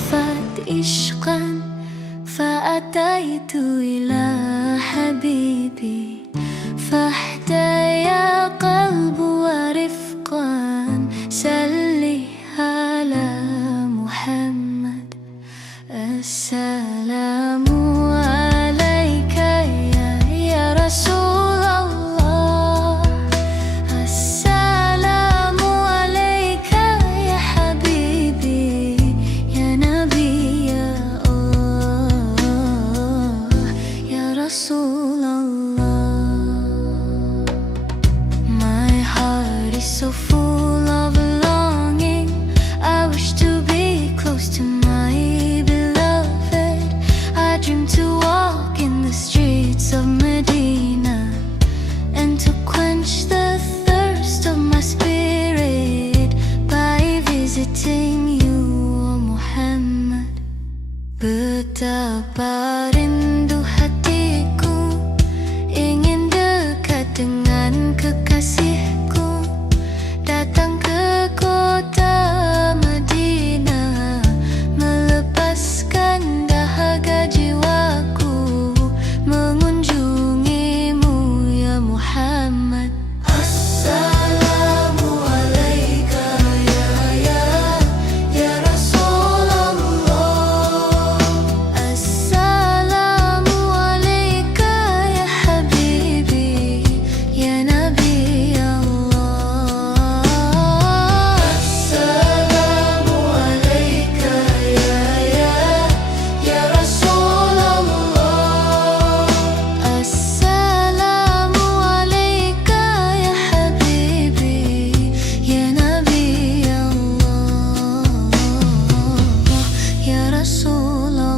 عرفت عشقا فأتيت إلى حبيبي فاحتيا قلب ورفقا سلي على محمد. السلام عليك يا رسول الله، السلام عليك يا حبيبي يا نبي الله يا رسول الله. My heart is so full of longing, I wish to be close to my beloved. I dream to walk in the streets of Medina and to quench the thirst of my spirit by visiting you, O Muhammad. Betapa rindu hatiku ingin dekat dengan kekasihku, datang ke kota Madinah, melepaskan dahaga jiwaku, mengunjungimu ya Muhammad. Assalamu alaika ya Rasulullah, assalamu alaika ya habibi ya Nabi Allah. Assalamu alaika ya Rasulullah, assalamu alaika ya habibi ya Nabi Allah ya Rasulullah.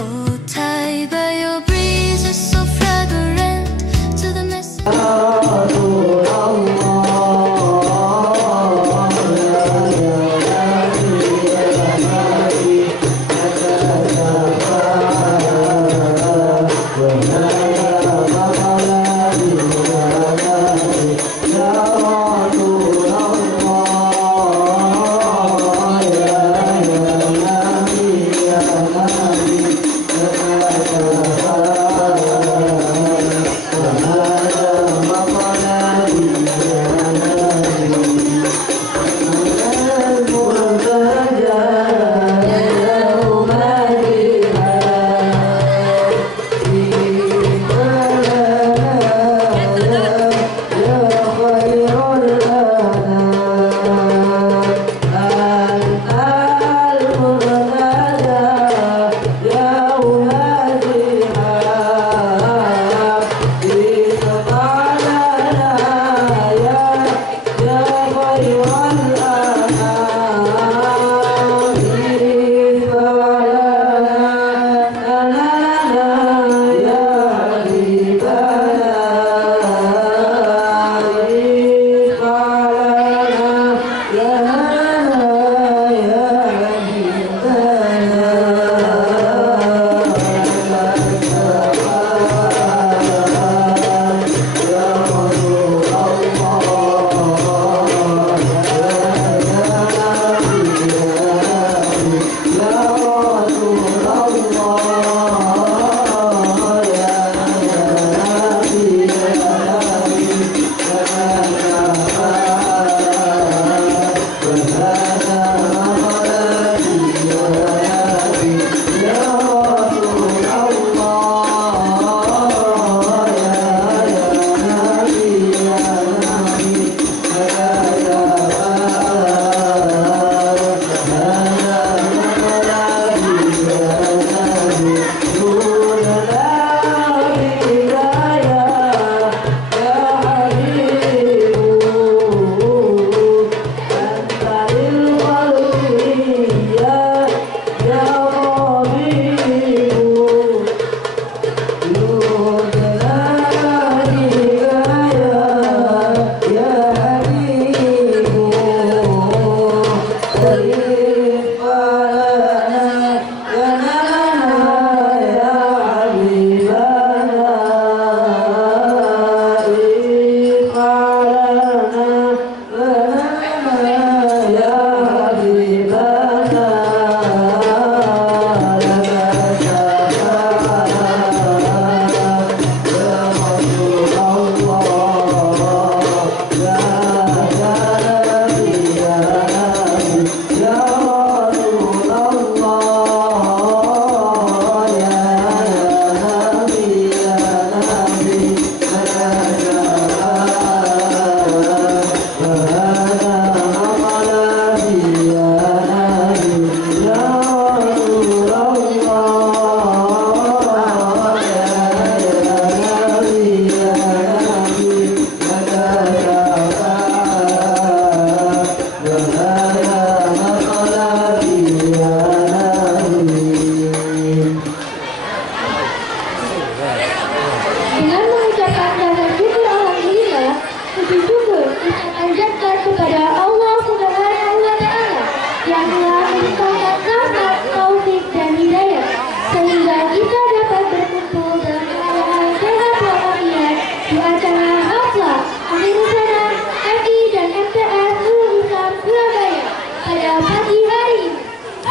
Oh Taiba, your breeze is so fragrant to the message.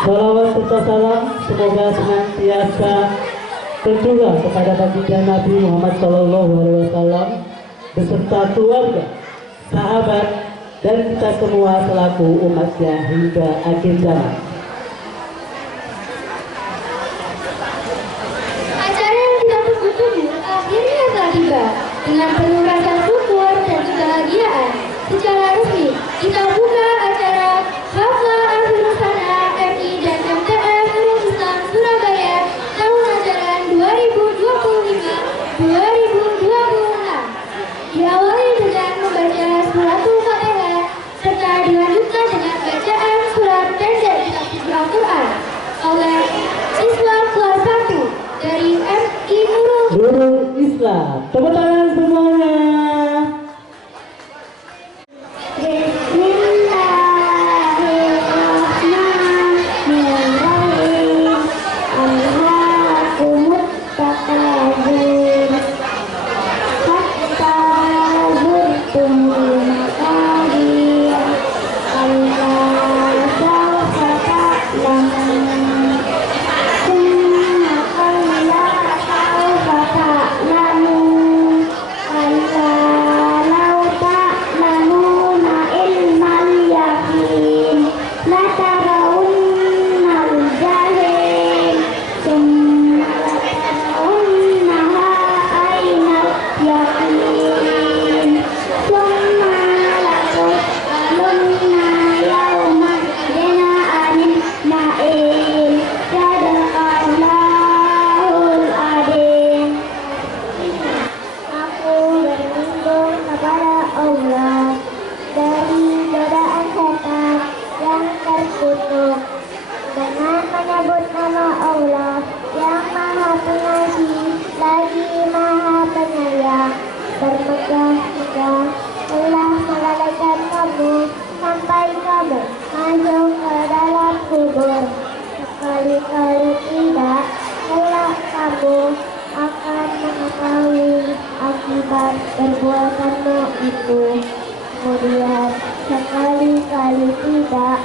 Salawat serta salam semoga senantiasa tercurah kepada baginda Nabi Muhammad SAW beserta keluarga, sahabat, dan kita semua selaku umatnya hingga akhir zaman. Acara yang kita tunggu-tunggu akhirnya telah tiba. Dengan penuh rasa syukur dan kebahagiaan, secara resmi kita buka acara Hafla Akhir Sana MI dan MTF Nurul Islam Surabaya tahun ajaran 2025-2026. Diawali dengan membaca suratul Fatihah serta dilanjutkan dengan bacaan surat pendek kitab suci Al-Quran oleh siswa kelas 1 dari MI Nurul Islam. Tepuk tangan semuanya. Dengan menyebut nama Allah yang Maha Pengasih lagi Maha Penyayang, bermegah-megah telah melalaikan kamu sampai kamu masuk ke dalam kubur. Sekali-kali tidak, kelak kamu akan mengetahui akibat perbuatanmu itu. Kemudian sekali-kali tidak,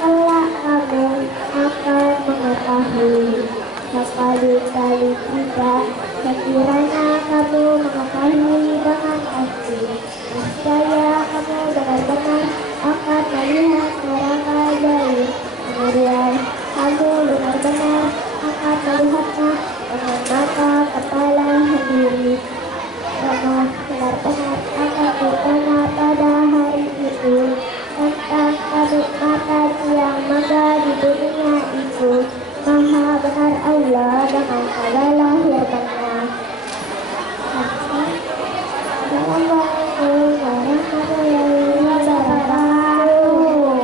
kelak kamu akan mengetahui. Sekali-kali tidak, sekiranya kamu mengetahui dengan pasti, niscaya kamu benar-benar akan melihat neraka ajaib. Kemudian kamu benar-benar akan melihatnya dengan mata kepala sendiri. Kamu benar-benar akan bertanya pada hari itu tentang kenikmatan yang megah di dunia itu. Maha benar Allah dengan segala firman-Nya. Assalamualaikum warahmatullahi wabarakatuh.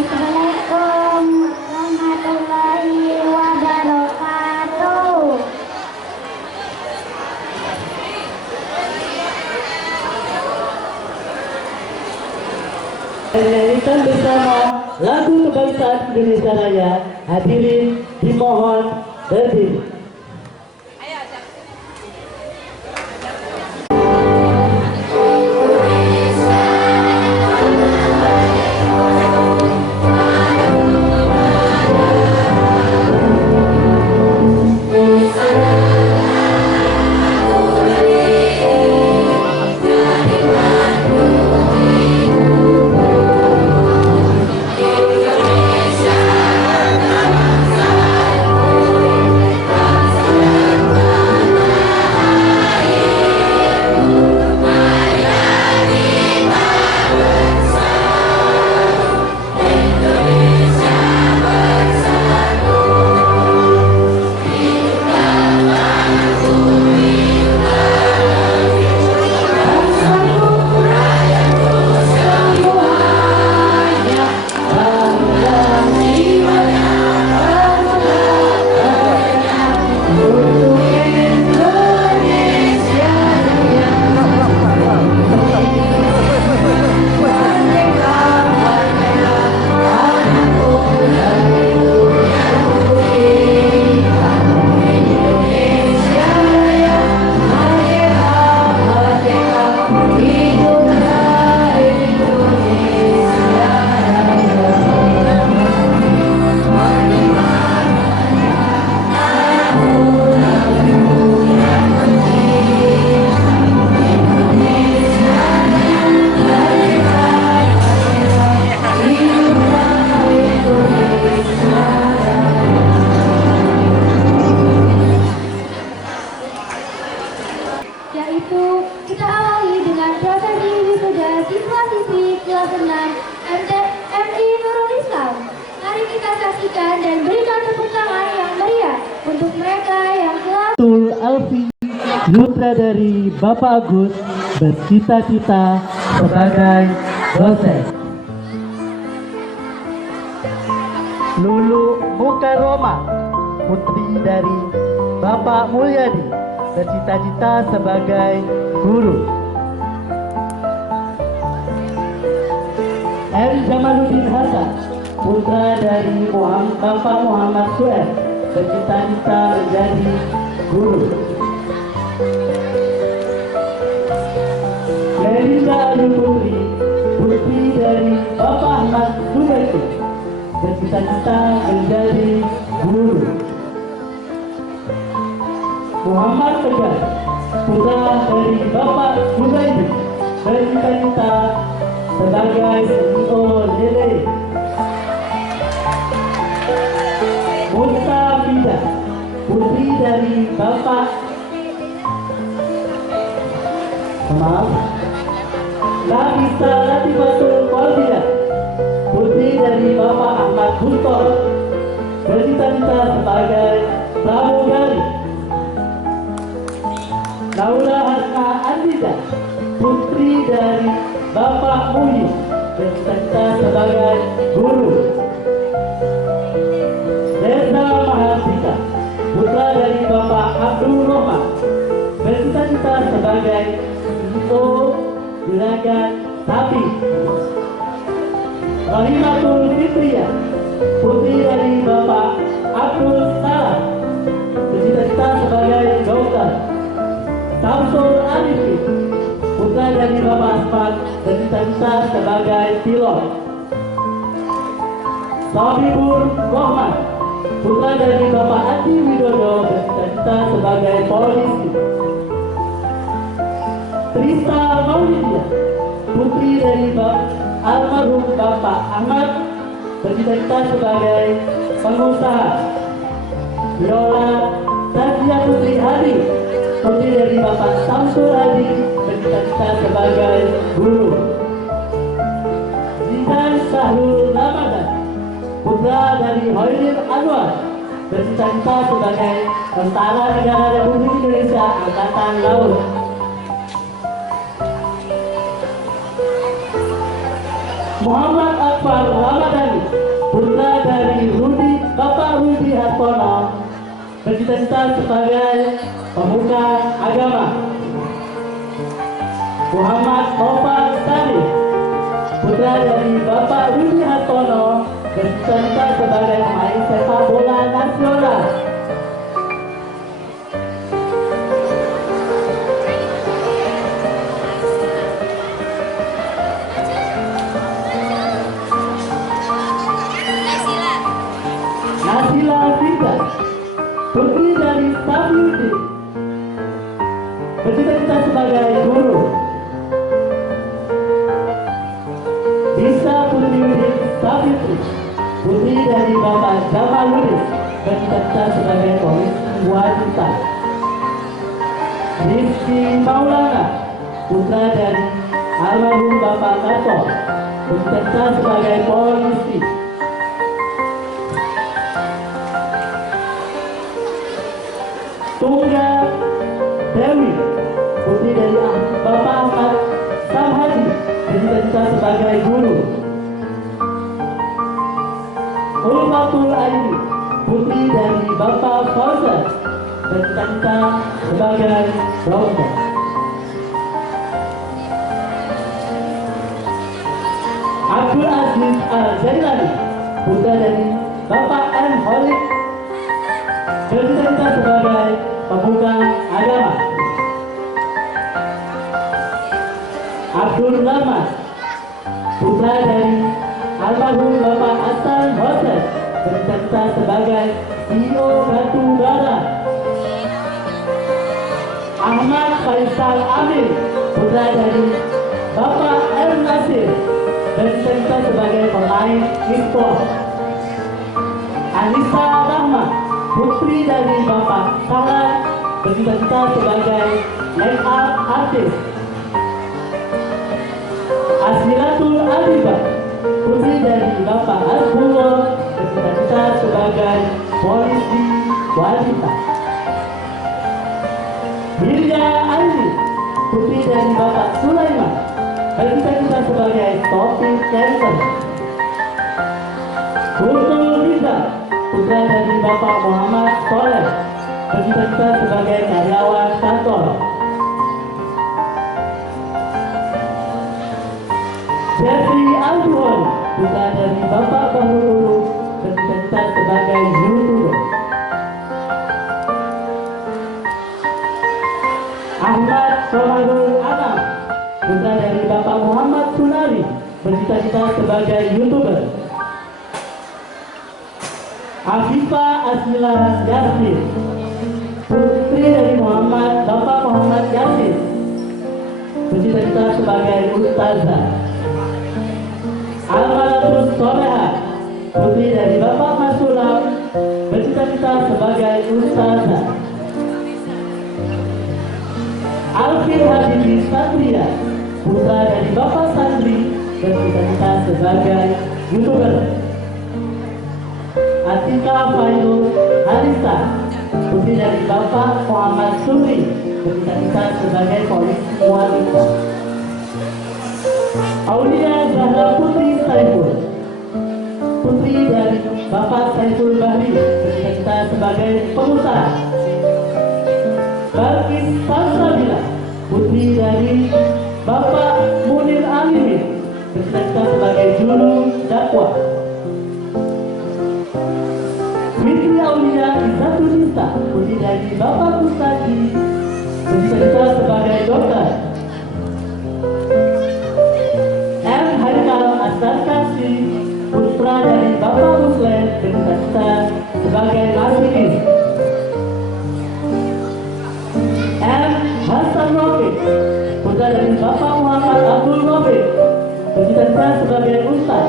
Assalamualaikum warahmatullahi wabarakatuh. Menyanyikan bersama lagu kebangsaan Indonesia Raya. Hadirin dimohon berdiri. Senam MI Nurul Islam. Mari kita saksikan dan berikan tepuk tangan yang meriah untuk mereka yang telah Tul Alfi, sutradari Bapak Agus, bercita-cita sebagai dosen. Lulu Mukaroma, putri dari Bapak Mulyadi, bercita-cita sebagai guru. M. Jamaluddin Hasan, putra dari Bapak Muhammad Sueb, bercita-cita menjadi guru. Melinda Ayu Putri, putri dari Bapak Ahmad Subeki, bercita-cita menjadi guru. Muhammad Tegar, putra dari Bapak Zubaidi, bercita-cita sebagai CEO Lele. Mustafidah, putri dari Bapak Nafisa Latifatul Qalbiyah, putri dari Bapak Ahmad Guntor, bercita-cita sebagai pramugari. Laura Hasna Andida, putri dari Bapak Muhyi, bercita-cita sebagai guru. Desa Mahardika, putra dari Bapak Abdul Rahman, bercita-cita sebagai CEO Juragan Sapi. Rahimatul Fitriya, putri dari Bapak Abdul Salam, bercita-cita sebagai dokter. Samsul Arifin, putra dari Bapak Asfad, bercita-cita sebagai pilot. Sabibur Rahman, putra dari Bapak Adi Widodo, bercita-cita sebagai polisi. Trista Maulidia, putri dari almarhum Bapak Ahmad, bercita-cita sebagai pengusaha. Viola Tazia Putri Hadi, putri dari Bapak Samsul Hadi, bercita-cita sebagai guru. Zidan Sahrul Ramadan, putra dari Hoiril Anwar, bercita-cita sebagai Tentara Negara Republik Indonesia Angkatan Laut. Muhammad Akbar Ramadhani, putra dari Bapak Rudi Hartono, bercita-cita sebagai pemuka agama. Muhammad Noval Sadi, putra dari Bapak Rudi Hartono, bercita-cita sebagai pemain sepak bola nasional. Nasila Fidan, putri dari Safiuddin, bercita-cita sebagai guru. Bisa Putri Safitri, putri dari Bapak Jamaluddin, bercita-cita sebagai polisi wanita. Rizky Maulana, putra dari almarhum Bapak Karto, bercita-cita sebagai polisi. Tunggal Dewi, putri dari Bapak Ahmad Samhadi, bercita-cita sebagai guru. Ulfatul Aini, putri dari Bapak Fauzan, bercita-cita sebagai dokter. Abdul Aziz Al-Jailani, putra dari Bapak M. Holik, bercita-cita sebagai pemuka agama. Abdul Rahman, putra dari almarhum Bapak Hasan Hussein, bercita-cita sebagai CEO Batu Bara. Ahmad Faisal Amin, putra dari Bapak M. Nasir, bercita-cita sebagai pemain e-sport. Anissa Rahma, putri dari Bapak Salah, bercita-cita sebagai make up artist. Asiratul Adib, polisi wanita. Hilya Aini, putri dari Bapak Sulaiman, bercita-cita sebagai topik center. Guntur Riza, putra dari Bapak Muhammad Soleh, bercita-cita sebagai karyawan kantor. Jeffrey Alduhon, putra dari Bapak Bahulu, bercita-cita sebagai YouTuber. Ahmad Somarul Anam, putra dari Bapak Muhammad Sunari, bercita-cita sebagai YouTuber. Afifah Asmila Yasin, putri dari Bapak Muhammad Yasin, bercita-cita sebagai ustazah. Almaratus Soleha, putri dari Bapak Masulam, bercita-cita sebagai ustazah. Alvin Habibi Satria, putra dari Bapak Sandri, bercita-cita sebagai YouTuber. Atika Fairul Harisa, putri dari Bapak Muhammad Suri, bercita-cita sebagai polisi wanita. Aulia Zahra Putri Saiful, putri dari Bapak Saiful Bahri, bercita-cita sebagai pengusaha. Balkis Salsabila, putri dari Bapak Munir Alimin, bercita-cita sebagai juru dakwah. Fitri Aulia Izzatulisa, putri dari Bapak Mustaki, bercita-cita sebagai dokter. M. Haikal Asdarkasi, putra dari Bapak Muslim, bercita-cita sebagai masinis. M. Hasan Rofiq, putra dari Bapak Muhammad Abdul Rofiq, bercita-cita sebagai ustaz.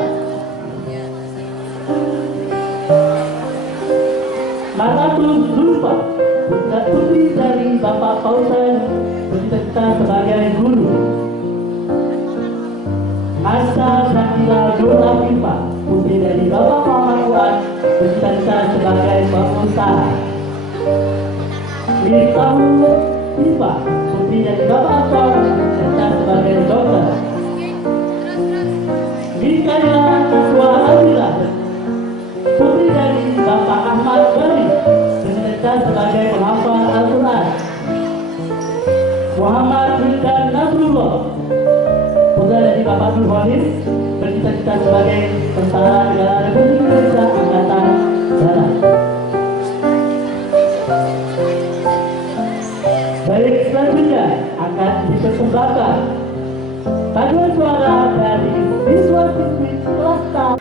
Matatul Zulfa, putri dari Bapak Fauzan, bercita-cita sebagai guru. Asa Syakila Nur Afifah, putri dari Bapak Muhammad Fuad, bercita-cita sebagai pengusaha. Miftahul Sifa, putri dari Bapak Atom, bercita-cita sebagai dokter. Mikaela Kaswa Abdillah, putri dari Bapak Ahmad Bari, bercita-cita sebagai penghafal Al-Quran. Muhammad Wildan Nasrullah, putra dari Bapak Nurholis, bercita-cita sebagai tentara negara Republik Indonesia Angkatan Darat. Baik, selanjutnya akan dipersembahkan paduan suara dari siswa-siswi kelas tahun.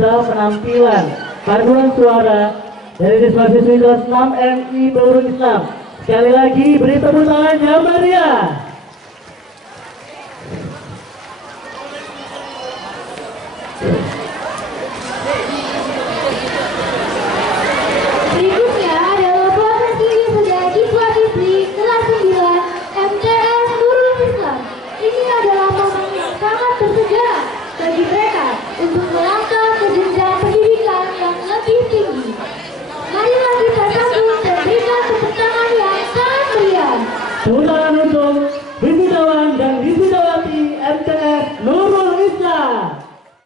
adalah penampilan paduan suara dari siswa-siswi kelas 6 MI Peluru Islam. Sekali lagi beri tepuk tangan yang meriah. Berikutnya adalah prosesi wisuda siswa-siswi kelas 9 MTS Nurul Islam. Ini adalah momen yang sangat bersejarah bagi mereka untuk melangkah ke jenjang pendidikan yang lebih tinggi. Marilah kita sambut dan berikan tepuk tangan yang sangat meriah. Tepuk tangan